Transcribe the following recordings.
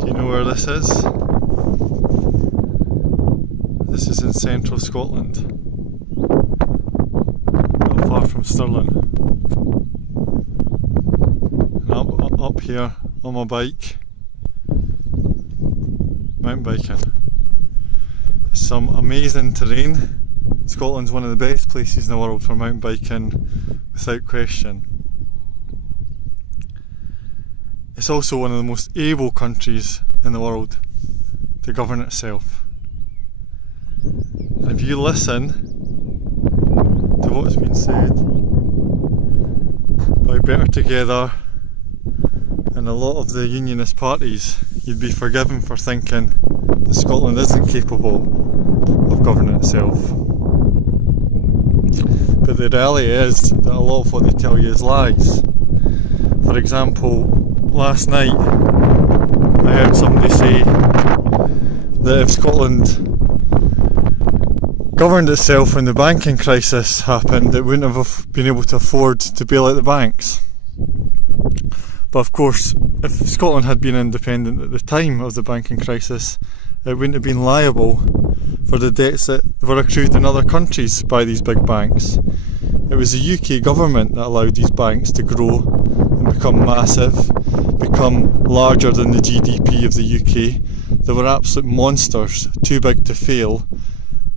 Do you know where this is? This is in central Scotland, not far from Stirling. And up here on my bike, mountain biking. Some amazing terrain. Scotland's one of the best places in the world for mountain biking, without question. It's also one of the most able countries in the world to govern itself. And if you listen to what's been said by Better Together and a lot of the unionist parties, you'd be forgiven for thinking that Scotland isn't capable of governing itself. But the reality is that a lot of what they tell you is lies. For example, last night I heard somebody say that if Scotland governed itself when the banking crisis happened, it wouldn't have been able to afford to bail out the banks. But of course, if Scotland had been independent at the time of the banking crisis, it wouldn't have been liable for the debts that were accrued in other countries by these big banks. It was the UK government that allowed these banks to grow and become massive, become larger than the GDP of the UK. They were absolute monsters, too big to fail.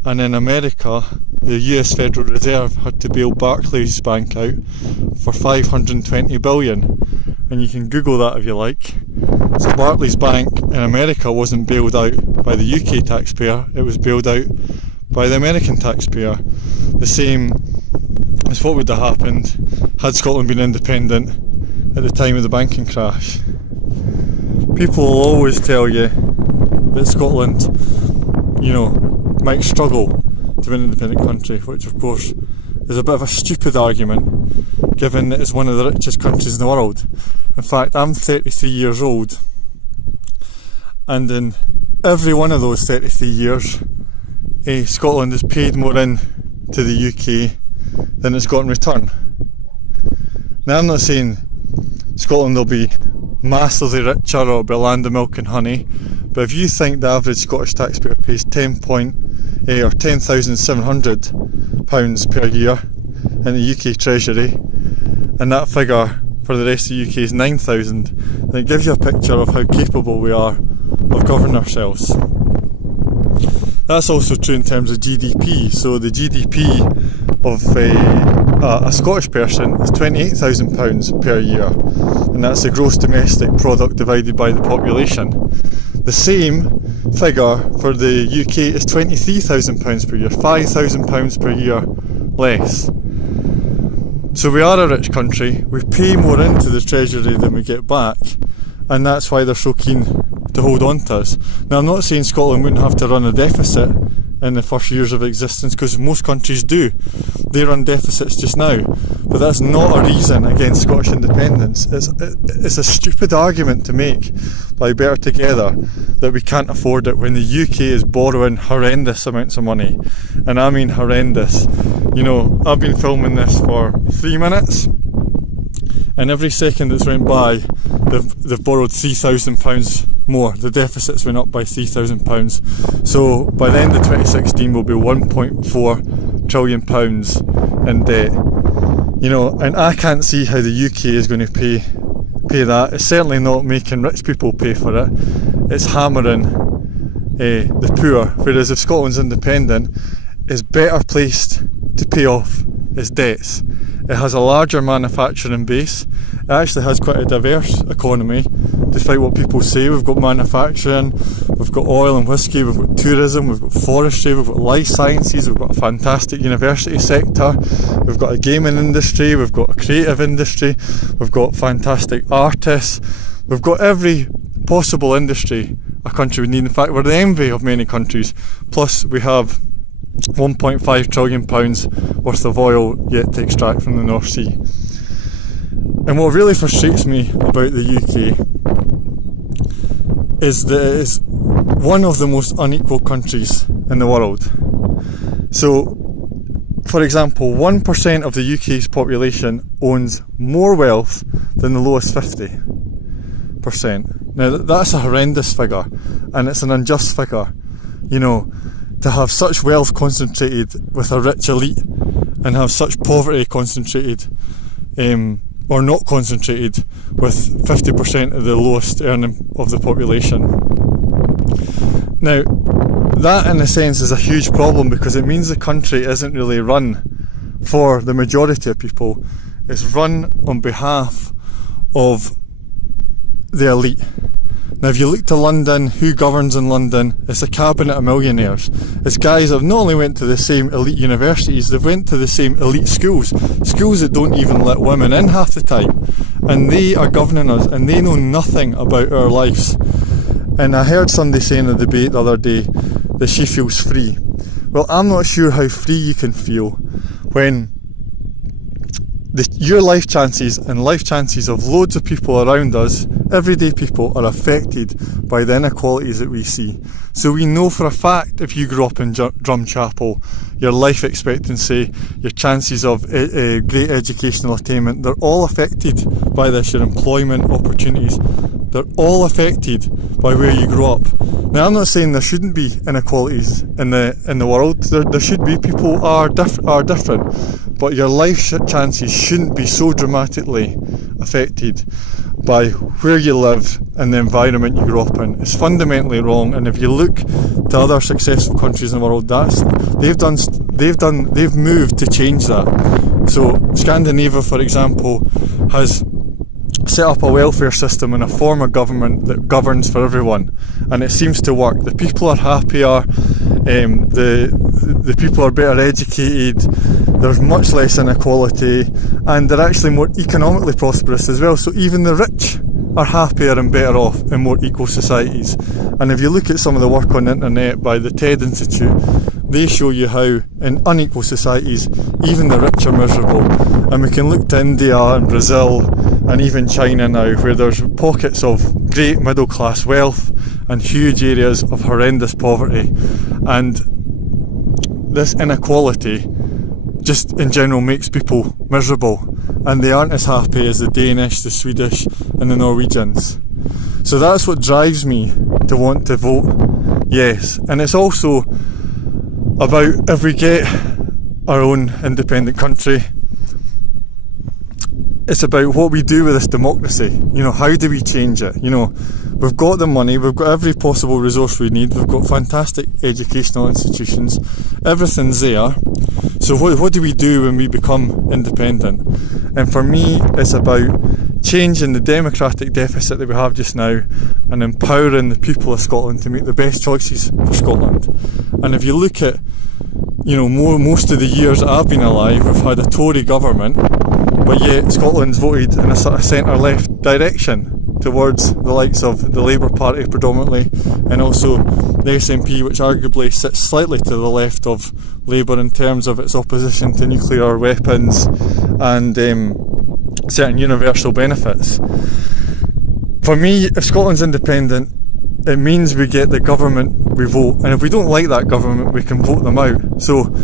And in America, the US Federal Reserve had to bail Barclays Bank out for $520 billion. And you can Google that if you like. So Barclays Bank in America wasn't bailed out by the UK taxpayer, it was bailed out by the American taxpayer. The same as what would have happened had Scotland been independent at the time of the banking crash. People will always tell you that Scotland, might struggle to be an independent country, which of course is a bit of a stupid argument, given that it's one of the richest countries in the world. In fact, I'm 33 years old, and in every one of those 33 years, Scotland has paid more in to the UK than it's got in return. Now, I'm not saying Scotland will be massively richer or it'll be a land of milk and honey, but if you think the average Scottish taxpayer pays £10,700 per year in the UK Treasury, and that figure for the rest of the UK is 9,000, then it gives you a picture of how capable we are of governing ourselves. That's also true in terms of GDP. So the GDP of a Scottish person is £28,000 per year, and that's the gross domestic product divided by the population. The same figure for the UK is £23,000 per year, £5,000 per year less. So we are a rich country, we pay more into the treasury than we get back, and that's why they're so keen to hold on to us. Now, I'm not saying Scotland wouldn't have to run a deficit in the first years of existence, because most countries do. They run deficits just now, but that's not a reason against Scottish independence. It's a stupid argument to make by Better Together that we can't afford it when the UK is borrowing horrendous amounts of money. And I mean horrendous. I've been filming this for 3 minutes, and every second that's went by, they've borrowed £3,000 more. The deficits went up by £3,000. So by the end of 2016, we'll be £1.4 trillion in debt. And I can't see how the UK is going to pay that. It's certainly not making rich people pay for it. It's hammering the poor. Whereas if Scotland's independent, it's better placed to pay off its debts. It has a larger manufacturing base. It actually has quite a diverse economy, despite what people say. We've got manufacturing, we've got oil and whiskey, we've got tourism, we've got forestry, we've got life sciences, we've got a fantastic university sector, we've got a gaming industry, we've got a creative industry, we've got fantastic artists, we've got every possible industry a country would need. In fact, we're the envy of many countries. Plus, we have £1.5 trillion worth of oil yet to extract from the North Sea. And what really frustrates me about the UK is that it is one of the most unequal countries in the world. So, for example, 1% of the UK's population owns more wealth than the lowest 50%. Now that's a horrendous figure, and it's an unjust figure. You know, to have such wealth concentrated with a rich elite and have such poverty concentrated or not concentrated with 50% of the lowest earning of the population. Now that in a sense is a huge problem, because it means the country isn't really run for the majority of people. It's run on behalf of the elite. Now if you look to London, who governs in London? It's a cabinet of millionaires. It's guys that have not only went to the same elite universities, they've went to the same elite schools that don't even let women in half the time, and they are governing us, and they know nothing about our lives. And I heard somebody say in a debate the other day that she feels free. Well, I'm not sure how free you can feel when your life chances and life chances of loads of people around us, everyday people, are affected by the inequalities that we see. So we know for a fact, if you grew up in Drumchapel, your life expectancy, your chances of great educational attainment, they're all affected by this. Your employment opportunities, they're all affected by where you grow up. Now I'm not saying there shouldn't be inequalities in the world. There should be. People are different, but your life chances shouldn't be so dramatically affected by where you live and the environment you grew up in. It's fundamentally wrong. And if you look to other successful countries in the world, they've moved to change that. So Scandinavia, for example, has set up a welfare system and a form of government that governs for everyone, and it seems to work. The people are happier, the people are better educated, there's much less inequality, and they're actually more economically prosperous as well. So even the rich are happier and better off in more equal societies. And if you look at some of the work on the internet by the TED Institute, they show you how in unequal societies even the rich are miserable. And we can look to India and Brazil and even China now, where there's pockets of great middle class wealth and huge areas of horrendous poverty. And this inequality just in general makes people miserable, and they aren't as happy as the Danish, the Swedish and the Norwegians. So that's what drives me to want to vote yes. And it's also about, if we get our own independent country, it's about what we do with this democracy. You know, how do we change it? You know, we've got the money, we've got every possible resource we need, we've got fantastic educational institutions, everything's there. So what do we do when we become independent? And for me, it's about changing the democratic deficit that we have just now and empowering the people of Scotland to make the best choices for Scotland. And if you look at, you know, most of the years that I've been alive, we've had a Tory government, but yet Scotland's voted in a sort of centre-left direction towards the likes of the Labour Party predominantly, and also the SNP, which arguably sits slightly to the left of Labour in terms of its opposition to nuclear weapons and certain universal benefits. For me, if Scotland's independent, it means we get the government we vote, and if we don't like that government, we can vote them out. So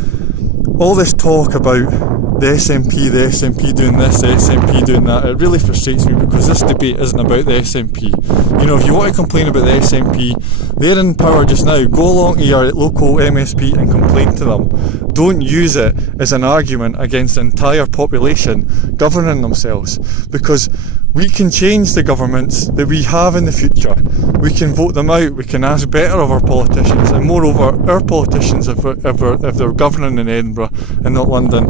all this talk about the SNP doing this, the SNP doing that, it really frustrates me, because this debate isn't about the SNP. You know, if you want to complain about the SNP, they're in power just now. Go along to your local MSP and complain to them. Don't use it as an argument against the entire population governing themselves, because we can change the governments that we have in the future. We can vote them out, we can ask better of our politicians, and moreover, our politicians, if they're governing in Edinburgh and not London,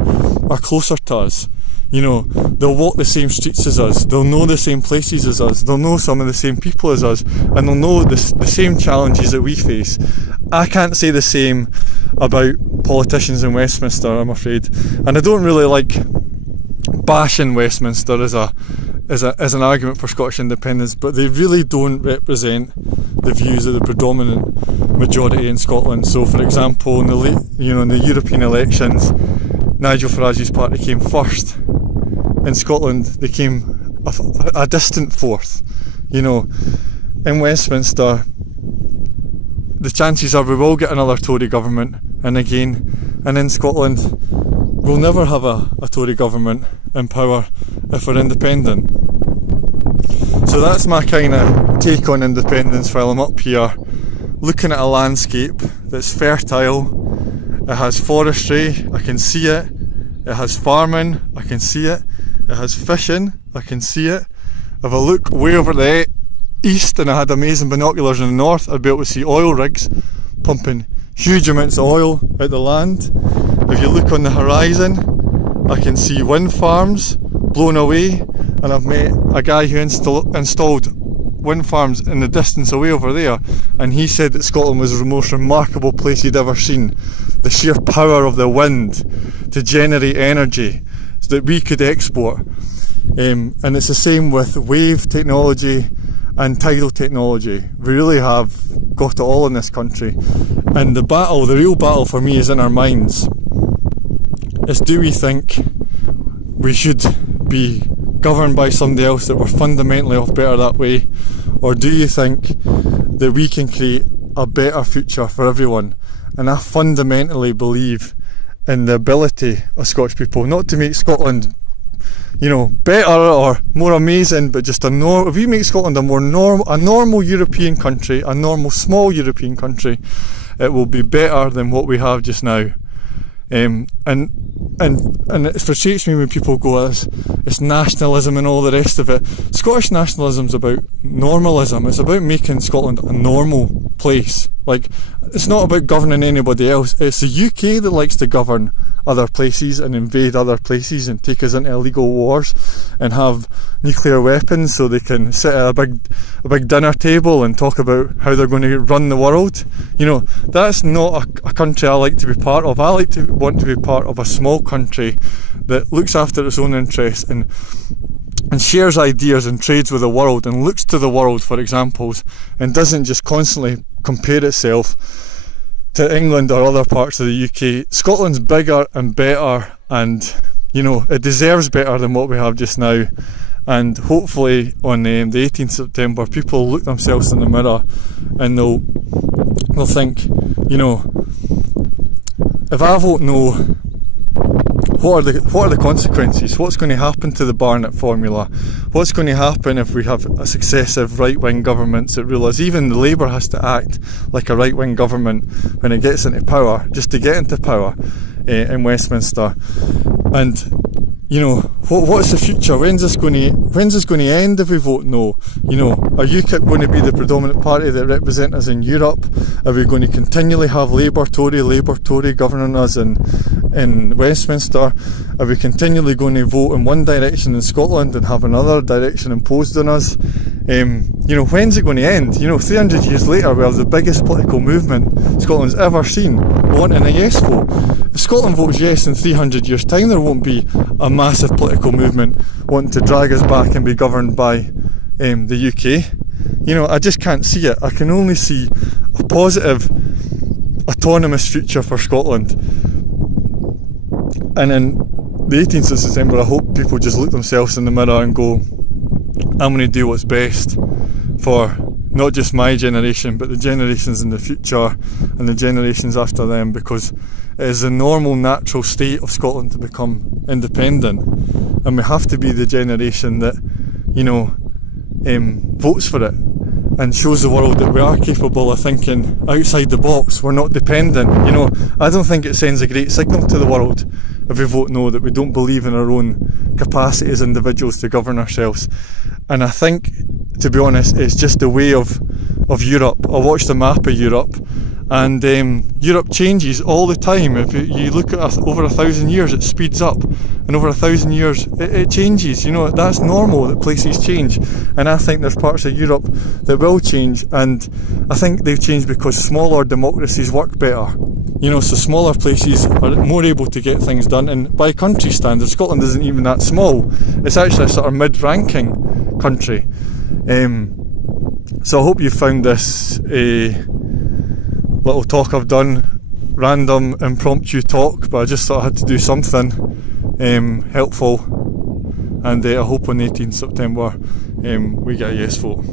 are closer to us. You know, they'll walk the same streets as us, they'll know the same places as us, they'll know some of the same people as us, and they'll know the same challenges that we face. I can't say the same about politicians in Westminster, I'm afraid, and I don't really like bashing Westminster as an argument for Scottish independence, but they really don't represent the views of the predominant majority in Scotland. So, for example, in the European elections, Nigel Farage's party came first. In Scotland, they came a distant fourth. You know, in Westminster, the chances are we will get another Tory government, and in Scotland, we'll never have a Tory government in power if we're independent. So that's my kind of take on independence while I'm up here, looking at a landscape that's fertile. It has forestry, I can see it. It has farming, I can see it. It has fishing, I can see it. If I look way over the east and I had amazing binoculars in the north, I'd be able to see oil rigs pumping huge amounts of oil out the land. If you look on the horizon, I can see wind farms blown away, and I've met a guy who installed wind farms in the distance away over there, and he said that Scotland was the most remarkable place he'd ever seen. The sheer power of the wind to generate energy so that we could export. And it's the same with wave technology and tidal technology. We really have got it all in this country. And the real battle for me is in our minds. Is, do we think we should be governed by somebody else, that we're fundamentally off better that way? Or do you think that we can create a better future for everyone? And I fundamentally believe in the ability of Scottish people not to make Scotland, better or more amazing, but just if we make Scotland a normal European country, a normal small European country, it will be better than what we have just now. And it frustrates me when people go, it's nationalism and all the rest of it. Scottish nationalism's about normalism. It's about making Scotland a normal place. It's not about governing anybody else. It's the UK that likes to govern other places and invade other places and take us into illegal wars and have nuclear weapons so they can sit at a big dinner table and talk about how they're going to run the world. That's not a country I like to be part of. I want to be part of a small country that looks after its own interests and shares ideas and trades with the world and looks to the world for examples and doesn't just constantly compare itself to England or other parts of the UK. Scotland's bigger and better, and it deserves better than what we have just now. And hopefully on the 18th September people will look themselves in the mirror and they'll think, if I vote no, what are the consequences? What's going to happen to the Barnett formula? What's going to happen if we have a successive right-wing governments that rule us? Even the Labour has to act like a right-wing government when it gets into power, just to get into power in Westminster. And what's the future? When's this going to end if we vote no? Are UKIP going to be the predominant party that represents us in Europe? Are we going to continually have Labour Tory governing us in Westminster? Are we continually going to vote in one direction in Scotland and have another direction imposed on us? When's it going to end? 300 years later we have the biggest political movement Scotland's ever seen wanting a yes vote. If Scotland votes yes in 300 years time, there won't be a massive political movement wanting to drag us back and be governed by the UK. I just can't see it. I can only see a positive autonomous future for Scotland. And in the 18th of September I hope people just look themselves in the mirror and go, I'm going to do what's best for not just my generation but the generations in the future and the generations after them, because it is the normal natural state of Scotland to become independent, and we have to be the generation that votes for it and shows the world that we are capable of thinking outside the box. We're not dependent. I don't think it sends a great signal to the world if we vote no, that we don't believe in our own capacity as individuals to govern ourselves. And I think, to be honest, it's just the way of Europe. I watched the map of Europe, and Europe changes all the time. If you look at over 1,000 years, it speeds up, and over 1,000 years it changes. That's normal that places change, and I think there's parts of Europe that will change, and I think they've changed because smaller democracies work better. So smaller places are more able to get things done, and by country standards, Scotland isn't even that small. It's actually a sort of mid-ranking country. So I hope you found this little talk I've done, random impromptu talk, but I just thought I had to do something helpful, and I hope on the 18th September we get a yes vote.